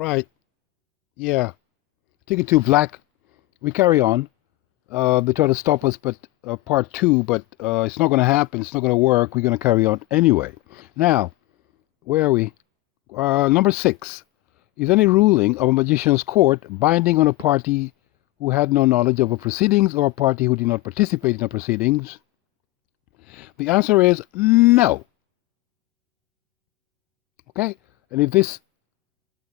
Right. Yeah. Ticket two, black. We carry on. They try to stop us, but part two, but it's not going to happen. It's not going to work. We're going to carry on anyway. Now, where are we? Number six. Is any ruling of a magician's court binding on a party who had no knowledge of a proceedings or a party who did not participate in the proceedings? The answer is no. Okay? And if this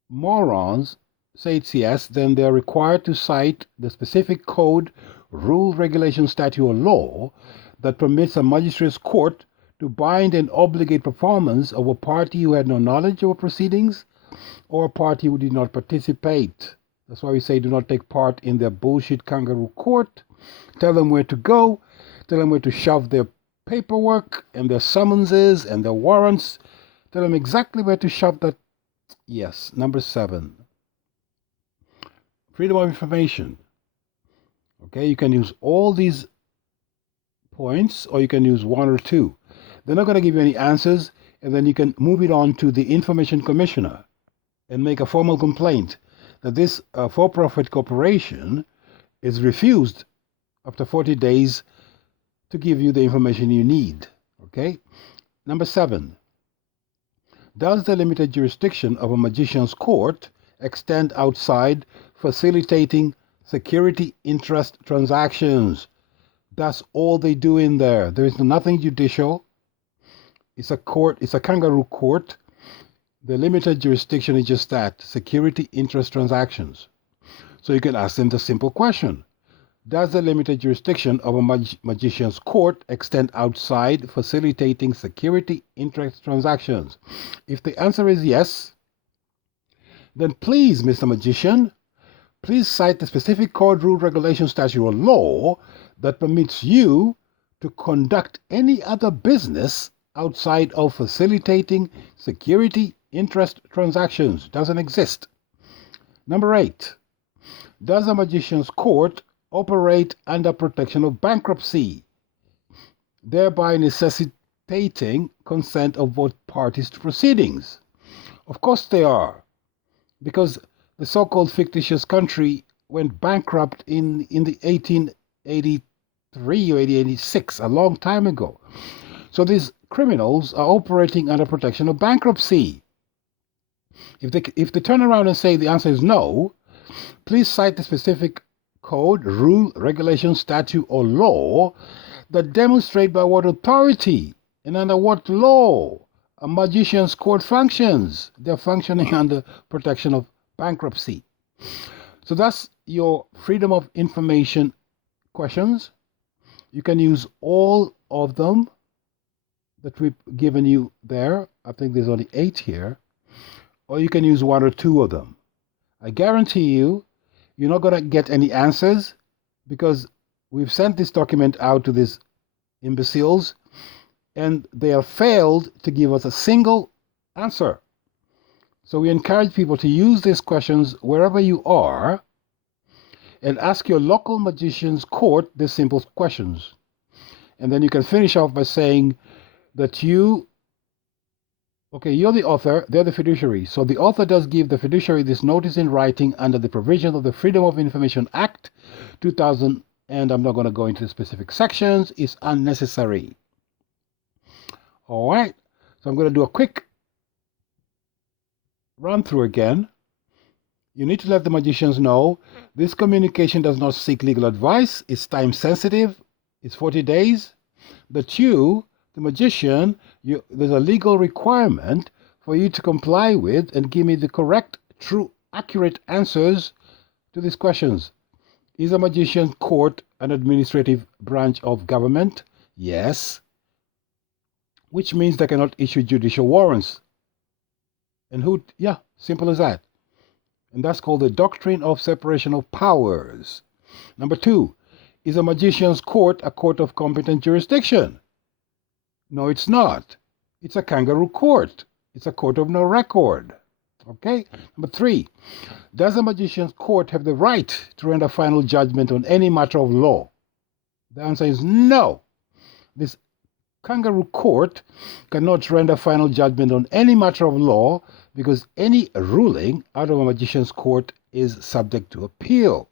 morons say it's yes, then they're required to cite the specific code, rule, regulation, statute, or law that permits a magistrate's court to bind and obligate performance of a party who had no knowledge of proceedings or a party who did not participate. That's why we say do not take part in their bullshit kangaroo court. Tell them where to go. Tell them where to shove their paperwork and their summonses and their warrants. Tell them exactly where to shove that. Yes, number seven. Freedom of information. Okay, you can use all these points or you can use one or two. They're not going to give you any answers, and then you can move it on to the information commissioner and make a formal complaint that this for-profit corporation is refused after 40 days to give you the information you need. Okay? Number seven. Does the limited jurisdiction of a magician's court extend outside facilitating security interest transactions? That's all they do in there. There is nothing judicial. It's a court, it's a kangaroo court. The limited jurisdiction is just that, security interest transactions. So you can ask them the simple question. Does the limited jurisdiction of a magician's court extend outside facilitating security interest transactions? If the answer is yes, then please, Mr. Magician, please cite the specific code, rule, regulation, statute, or law that permits you to conduct any other business outside of facilitating security interest transactions. Doesn't exist. Number eight. Does a magician's court operate under protection of bankruptcy, thereby necessitating consent of both parties to proceedings? Of course they are, because the so-called fictitious country went bankrupt in the 1883 or 1886, a long time ago. So these criminals are operating under protection of bankruptcy. If they turn around and say the answer is no, please cite the specific code, rule, regulation, statute, or law that demonstrate by what authority and under what law a magician's court functions. They're functioning under protection of bankruptcy. So that's your freedom of information questions. You can use all of them that we've given you there. I think there's only 8 here. Or you can use 1 or 2 of them. I guarantee you, you're not going to get any answers because we've sent this document out to these imbeciles and they have failed to give us a single answer. So we encourage people to use these questions wherever you are and ask your local magician's court these simple questions. And then you can finish off by saying that you're the author, they're the fiduciary. So the author does give the fiduciary this notice in writing under the provisions of the Freedom of Information Act 2000, and I'm not going to go into the specific sections, it's unnecessary. All right, so I'm going to do a quick run through again. You need to let the magicians know this communication does not seek legal advice, it's time sensitive, it's 40 days, that you, the magician, there's a legal requirement for you to comply with and give me the correct, true, accurate answers to these questions. Is a magician's court an administrative branch of government? Yes. Which means they cannot issue judicial warrants. And simple as that. And that's called the doctrine of separation of powers. Number 2, is a magician's court a court of competent jurisdiction? No, it's not. It's a kangaroo court. It's a court of no record. Okay? Number 3, does a magician's court have the right to render final judgment on any matter of law? The answer is no. This kangaroo court cannot render final judgment on any matter of law because any ruling out of a magician's court is subject to appeal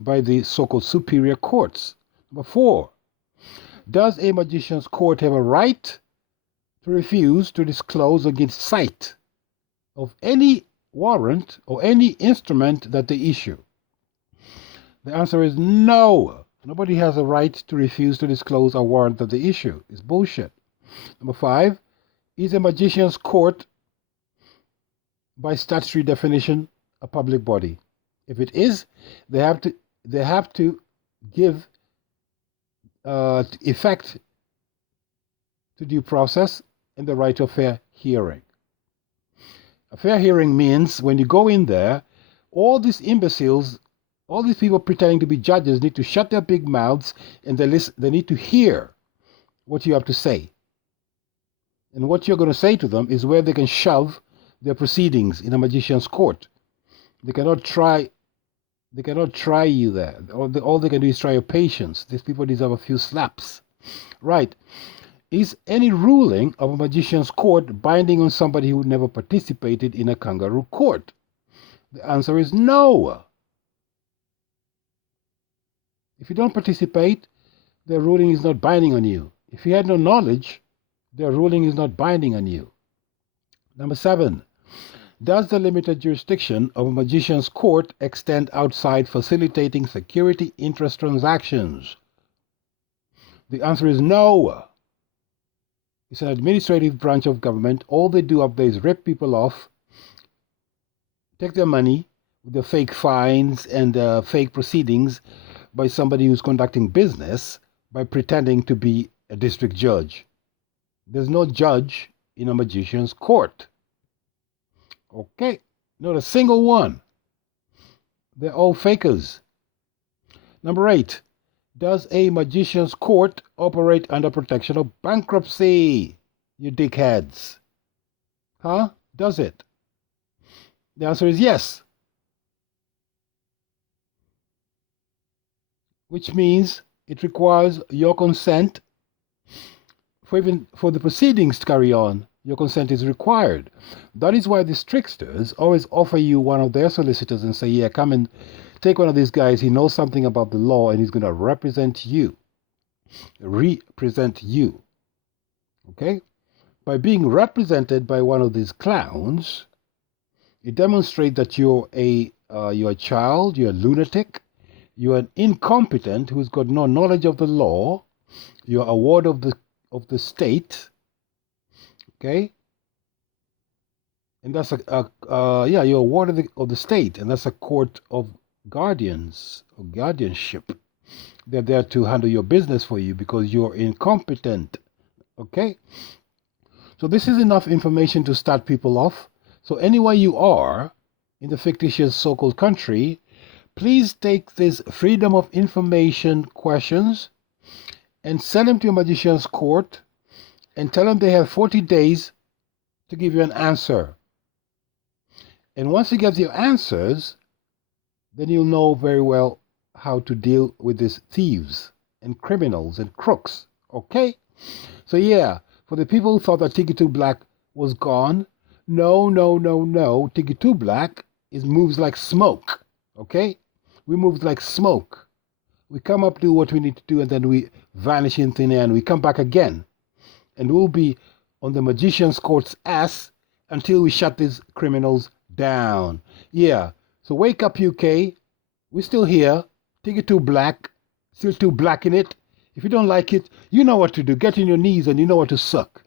by the so-called superior courts. Number 4, does a magician's court have a right to refuse to disclose against sight of any warrant or any instrument that they issue? The answer is no. Nobody has a right to refuse to disclose a warrant that they issue. It's bullshit. Number 5, is a magician's court, by statutory definition, a public body? If it is, they have to give effect to due process and the right of fair hearing. A fair hearing means when you go in there, all these imbeciles, all these people pretending to be judges need to shut their big mouths and they need to hear what you have to say. And what you're going to say to them is where they can shove their proceedings in a magician's court. They cannot try you there. All they can do is try your patience. These people deserve a few slaps. Right. Is any ruling of a magician's court binding on somebody who never participated in a kangaroo court? The answer is no. If you don't participate, their ruling is not binding on you. If you had no knowledge, their ruling is not binding on you. Number 7, does the limited jurisdiction of a magician's court extend outside facilitating security interest transactions? The answer is no. It's an administrative branch of government. All they do up there is rip people off, take their money with the fake fines and fake proceedings by somebody who's conducting business by pretending to be a district judge. There's no judge in a magician's court. Okay, not a single one. They're all fakers. Number 8, does a magician's court operate under protection of bankruptcy? You dickheads. Huh? Does it? The answer is yes. Which means it requires your consent for the proceedings to carry on. Your consent is required. That is why these tricksters always offer you one of their solicitors and say, yeah, come and take one of these guys. He knows something about the law and he's going to represent you. Okay? By being represented by one of these clowns, it demonstrates that you're a child, you're a lunatic, you're an incompetent who's got no knowledge of the law, you're a ward of the state. Okay, and that's you're a ward of the state, and that's a court of guardians or guardianship. They're there to handle your business for you because you're incompetent. Okay, so this is enough information to start people off. So anywhere you are in the fictitious so-called country, please take these freedom of information questions and send them to your magician's court and tell them they have 40 days to give you an answer. And once you get your answers, then you'll know very well how to deal with these thieves and criminals and crooks. Okay? So yeah, for the people who thought that Tiggy 2 Black was gone, no. Tiggy 2 Black moves like smoke. Okay? We move like smoke. We come up, do what we need to do, and then we vanish in thin air and we come back again. And we'll be on the magician's court's ass until we shut these criminals down. Yeah, so wake up, UK. We're still here. Take it too black. Still too black in it. If you don't like it, you know what to do. Get on your knees and you know what to suck.